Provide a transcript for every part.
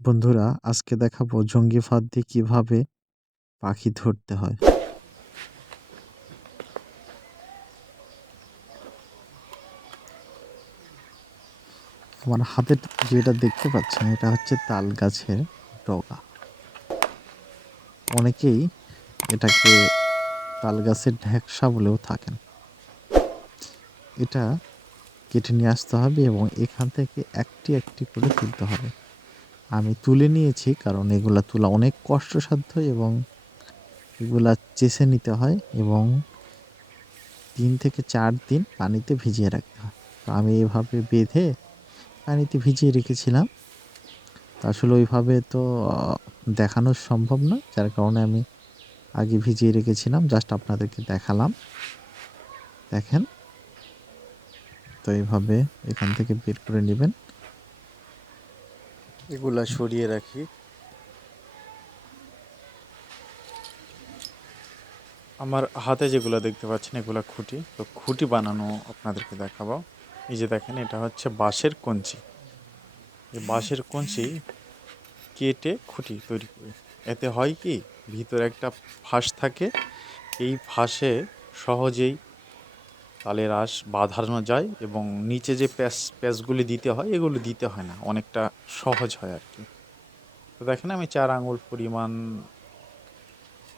বন্ধুরা, আজকে দেখাবো জঙ্গি ফাঁদ দিয়ে কীভাবে পাখি ধরতে হয়। আমার হাতে যেটা দেখতে পাচ্ছেন, এটা হচ্ছে তাল গাছের ডগা। অনেকেই এটাকে তাল গাছের ঢ্যাকসা বলেও থাকেন। এটা কেটে নিয়ে আসতে হবে এবং এখান থেকে একটি একটি করে তুলতে হবে। আমি তুলে নিয়েছি কারণ এগুলা তোলা অনেক কষ্টসাধ্য এবং এগুলা চেষে নিতে হয় এবং তিন থেকে চার দিন পানিতে ভিজিয়ে রাখতে হয়। তো আমি এভাবে বেঁধে পানিতে ভিজিয়ে রেখেছিলাম। তো আসলে ওইভাবে তো দেখানো সম্ভব না। যার কারণে আমি আগে ভিজিয়ে রেখেছিলাম। জাস্ট আপনাদেরকে দেখালাম। দেখেন। তো এইভাবে এখান থেকে বের করে নেবেন। এগুলা সরিয়ে রাখি। আমার হাতে যেগুলো দেখতে পাচ্ছেন, এগুলো খুঁটি। তো খুঁটি বানানো আপনাদেরকে দেখাবো। এই যে দেখেন, এটা হচ্ছে বাঁশের কঞ্চি। এই বাঁশের কঞ্চি কেটে খুঁটি তৈরি করি। এতে হয় কি, ভিতরে একটা ফাঁস থাকে। এই ফাঁসে সহজেই তালের আঁশ বাঁধানো যায় এবং নিচে যে প্যাচ প্যাচগুলি দিতে হয়, এগুলো দিতে হয় না। অনেকটা সহজ হয় আর কি। তো দেখেন, আমি চার আঙুল পরিমাণ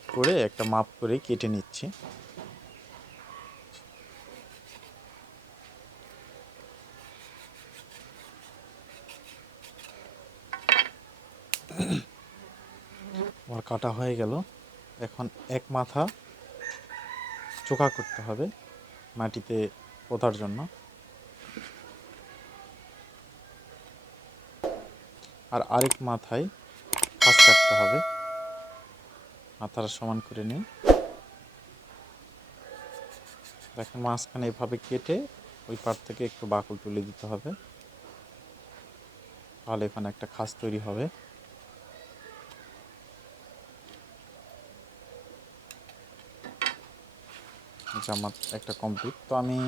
করে একটা মাপ করে কেটে নিচ্ছি। আমার কাটা হয়ে গেল। এখন এক মাথা চোকা করতে হবে। মাটিতে পোতার জন্য। আর আরেক মাথায় ফাঁস কাটতে হবে। মাথাটা সমান করে নিই দেখেন মাঝখানে এভাবে কেটে ওই পার থেকে একটু বাকুল তুলে দিতে হবে। তাহলে এখানে একটা খাস তৈরি হবে। জামাত একটা কমপ্লিট তো আমি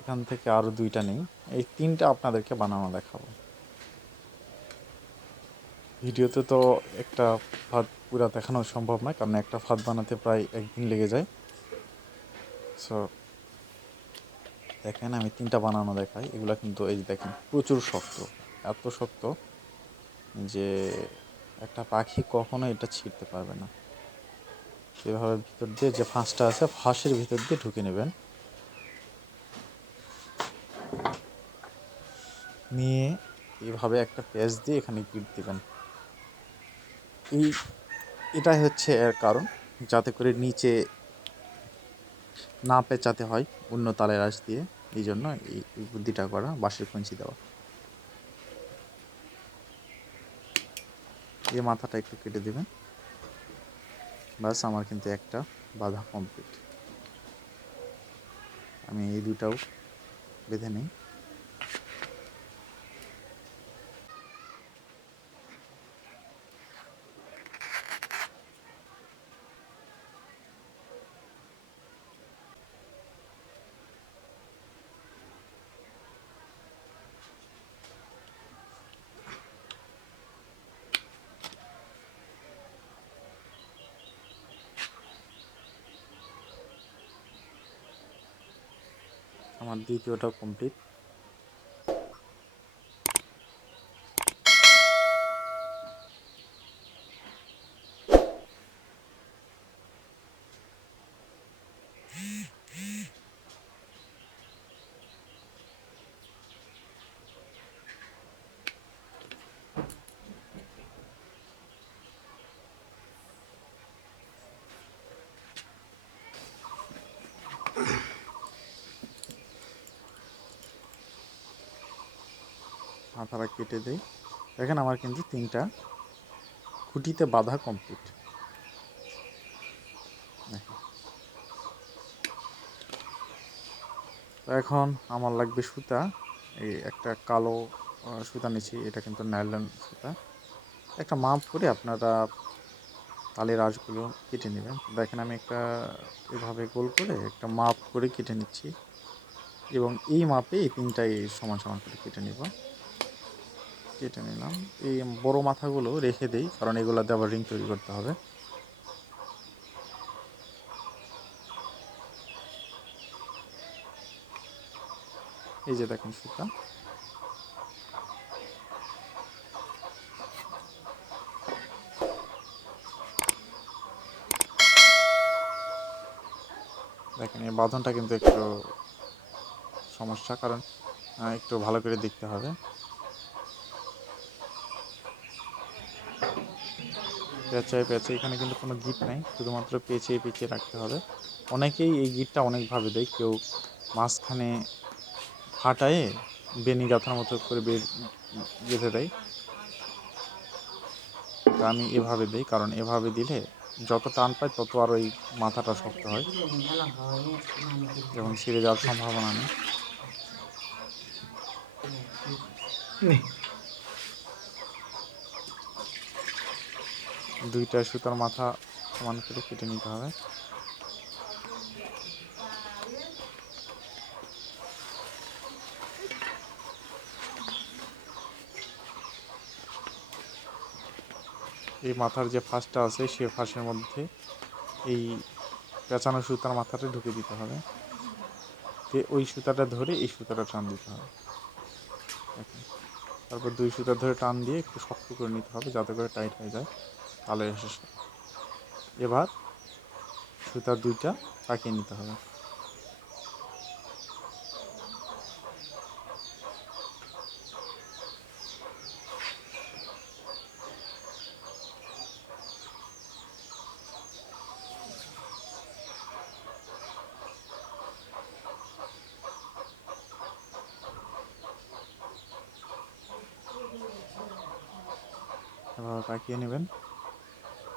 এখান থেকে আরও দুইটা নেই। এই তিনটা আপনাদেরকে বানানো দেখাবো। ভিডিওতে তো একটা ফাঁদ পুরা দেখানো সম্ভব নয়, কারণ একটা ফাঁদ বানাতে প্রায় একদিন লেগে যায়। সো দেখেন, আমি তিনটা বানানো দেখাই। এগুলো কিন্তু এই দেখেন, প্রচুর শক্ত। এত শক্ত যে একটা পাখি কখনো এটা ছিঁড়তে পারবে না। এভাবে ভিতর দিয়ে যে ফাঁসটা আছে, ফাঁসের ভিতর দিয়ে ঢুকে নেবেন। নিয়ে এভাবে একটা পেঁচ দিয়ে এখানে গিট দিবেন। এই, এটাই হচ্ছে এর কারণ, যাতে করে নিচে না পেঁচাতে হয় অন্য তালের আঁশ দিয়ে। এই জন্য এই বুদ্ধিটা করা, বাঁশের কঞ্চি দেওয়া। এই মাথাটা একটু কেটে দেবেন। বাস আমার কিন্তু একটা বাধা কমপ্লিট আমি এই দুটাও বেঁধে নিই। আমার দ্বিতীয়টাও কমপ্লিট মাথাটা কেটে দেই। দেখেন আমার কিন্তু তিনটা খুঁটিতে বাঁধা কমপ্লিট তো এখন আমার লাগবে সুতা, এই একটা কালো সুতা নিচ্ছি, এটা কিন্তু নাইলন সুতা। একটা মাপ করে আপনারা তালের আঁশগুলো কেটে নেবেন। দেখেন আমি একটা এভাবে গোল করে একটা মাপ করে কেটে নিচ্ছি। এবং এই মাপে এই তিনটাই সমান সমান করে কেটে নেব। কেটে নিলাম। এই বড় মাথাগুলো রেখে দেই, কারণ এগুলোতে আবার রিং তৈরি করতে হবে। এই যে দেখেন সুতা। দেখেন, এই বাঁধনটা কিন্তু একটু সমস্যা, কারণ একটু ভালো করে দেখতে হবে। পেঁচায় পেঁচে এখানে কিন্তু কোনো গিট নাই, শুধুমাত্র পেঁচিয়ে পেঁচিয়ে রাখতে হবে। অনেকেই এই গিটটা অনেকভাবে দেয়, কেউ মাঝখানে ফাটায়ে বেনি গাঁথার মতো করে বে- বেঁধে দেয়। আমি এভাবে দিই, কারণ এভাবে দিলে যত টান পায় তত আর ওই মাথাটা শক্ত হয় এবং ছিঁড়ে যাওয়ার সম্ভাবনা নেই। দুইটা সুতার মাথা সমান করে কেটে নিতে হবে। এই মাথার যে ফাঁসটা আছে, সে ফাঁসের মধ্যে এই পেঁচানো সুতার মাথাটা ঢুকে দিতে হবে। দিয়ে ওই সুতাটা ধরে এই সুতাটা টান দিতে হবে। তারপর দুই সুতা ধরে টান দিয়ে একটু শক্ত করে নিতে হবে যাতে করে টাইট হয়ে যায়। এসে এবার সুতা দুইটা পাকিয়ে নিতে হবে। পাকিয়ে নেবেন।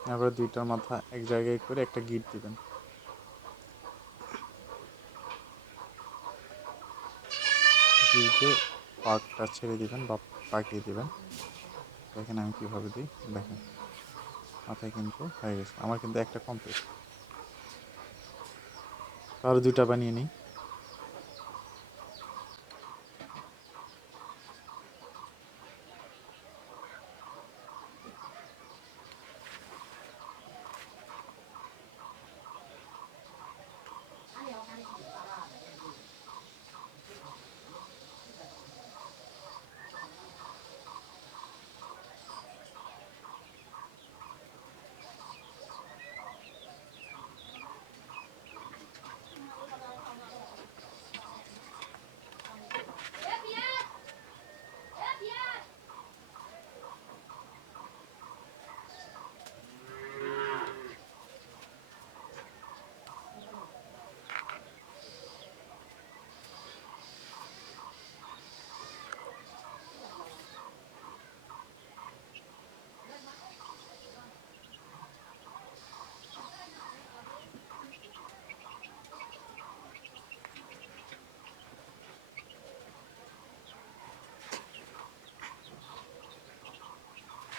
তারপরে দুইটার মাথা এক জায়গায় করে একটা গিট দিবেন। গিটে পাকটা ছেড়ে দিবেন বা পাকিয়ে দিবেন। দেখেন আমি কীভাবে দিই, দেখেন। মাথায় কিন্তু হয়ে গেছে। আমার কিন্তু একটা কমপ্লিট আরও দুইটা বানিয়ে নিই।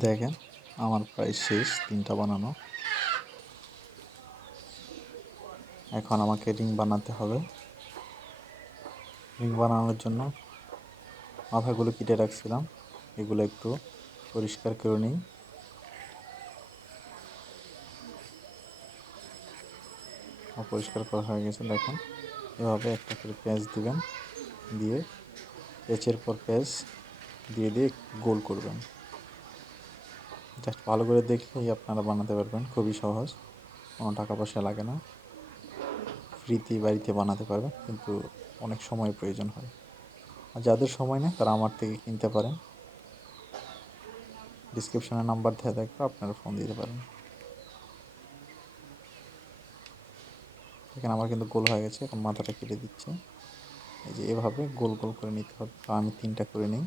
দেখেন, আমার প্রায় শেষ তিনটা বানানো। এখন আমাকে রিং বানাতে হবে। রিং বানানোর জন্য মাথাগুলো কেটে রাখছিলাম। এগুলো একটু পরিষ্কার করে নিই। পরিষ্কার করা হয়ে গেছে, দেখেন। এভাবে একটা করে পেঁয়াজ দিবেন, দিয়ে পেঁচের পর পেঁয়াজ দিয়ে দিয়ে গোল করবেন। জাস্ট ভালো করে দেখলেই আপনারা বানাতে পারবেন, খুবই সহজ। কোনো টাকা পয়সা লাগে না। ফ্রিতে বাড়িতে বানাতে পারবেন, কিন্তু অনেক সময় প্রয়োজন হয়। আর যাদের সময় নেই, তারা আমার থেকে কিনতে পারেন। ডিসক্রিপশনে নাম্বার দেওয়া থাকবে, আপনারা ফোন দিতে পারেন। এখানে আমার কিন্তু গোল হয়ে গেছে, এখন মাথাটা কেটে দিচ্ছে। এই যে এভাবে গোল গোল করে নিতে হবে। আমি তিনটা করে নিই।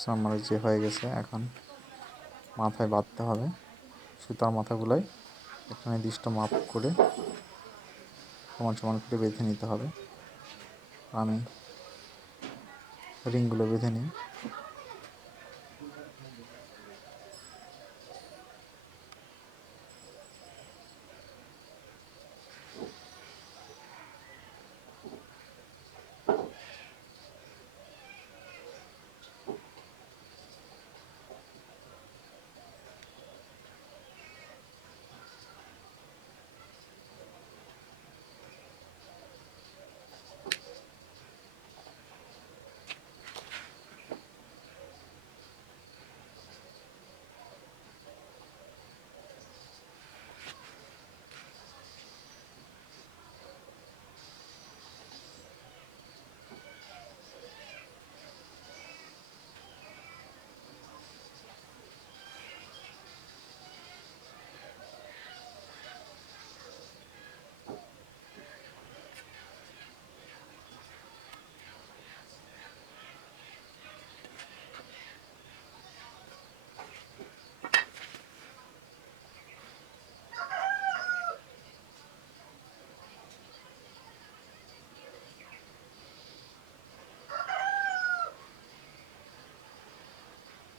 সো আমার যে হয়ে গেছে, এখন মাথায় বাঁধতে হবে। সুতার মাথাগুলোই একটা নির্দিষ্ট মাপ করে সমান সমান করে বেঁধে নিতে হবে। আমি রিংগুলো বেঁধে নিই।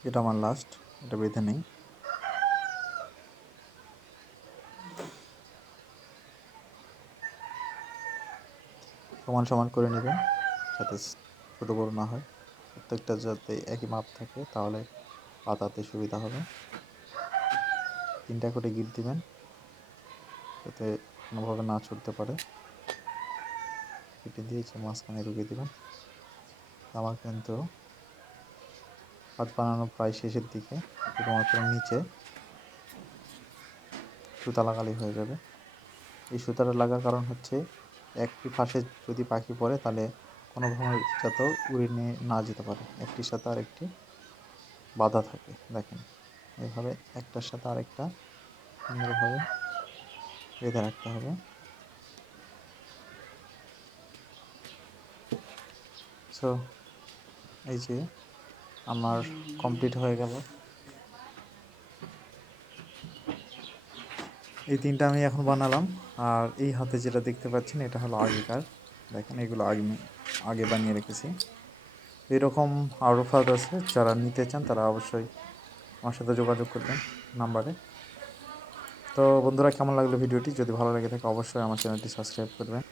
এটা আমার লাস্ট এটা বেঁধে নেই। সমান সমান করে নেবেন, যাতে ছোটো বড়ো না হয়। প্রত্যেকটা যাতে একই মাপ থাকে, তাহলে পাতাতে সুবিধা হবে। তিনটা করে গিট দিবেন, যাতে কোনোভাবে না ছুটতে পারে। কেটে দিয়েছে, মাঝখানে ঢুকিয়ে দেবেন। আমার কিন্তু হাত বানানো প্রায় শেষের দিকে, শুধুমাত্র নিচে। সুতা লাগালেই হয়ে যাবে। এই সুতাটা লাগার কারণ হচ্ছে, একটি ফাঁসে যদি পাখি পড়ে, তাহলে কোনোভাবে যাতে উড়ে নিয়ে না যেতে পারে। একটির সাথে আরেকটি বাধা থাকে, দেখেন। এভাবে একটার সাথে আরেকটা সুন্দরভাবে বেঁধে রাখতে হবে। সো এই যে আমার কমপ্লিট হয়ে গেল। এই তিনটা আমি এখন বানালাম। আর এই হাতে যেটা দেখতে পাচ্ছেন, এটা হলো আগেকার। দেখেন, এগুলো আগে আগে বানিয়ে রেখেছি। এরকম আরও ফাদ আছে, যারা নিতে চান তারা অবশ্যই আমার সাথে যোগাযোগ করবেন নাম্বারে। তো বন্ধুরা, কেমন লাগল ভিডিওটি? যদি ভালো লেগে থাকে, অবশ্যই আমার চ্যানেলটি সাবস্ক্রাইব করবেন।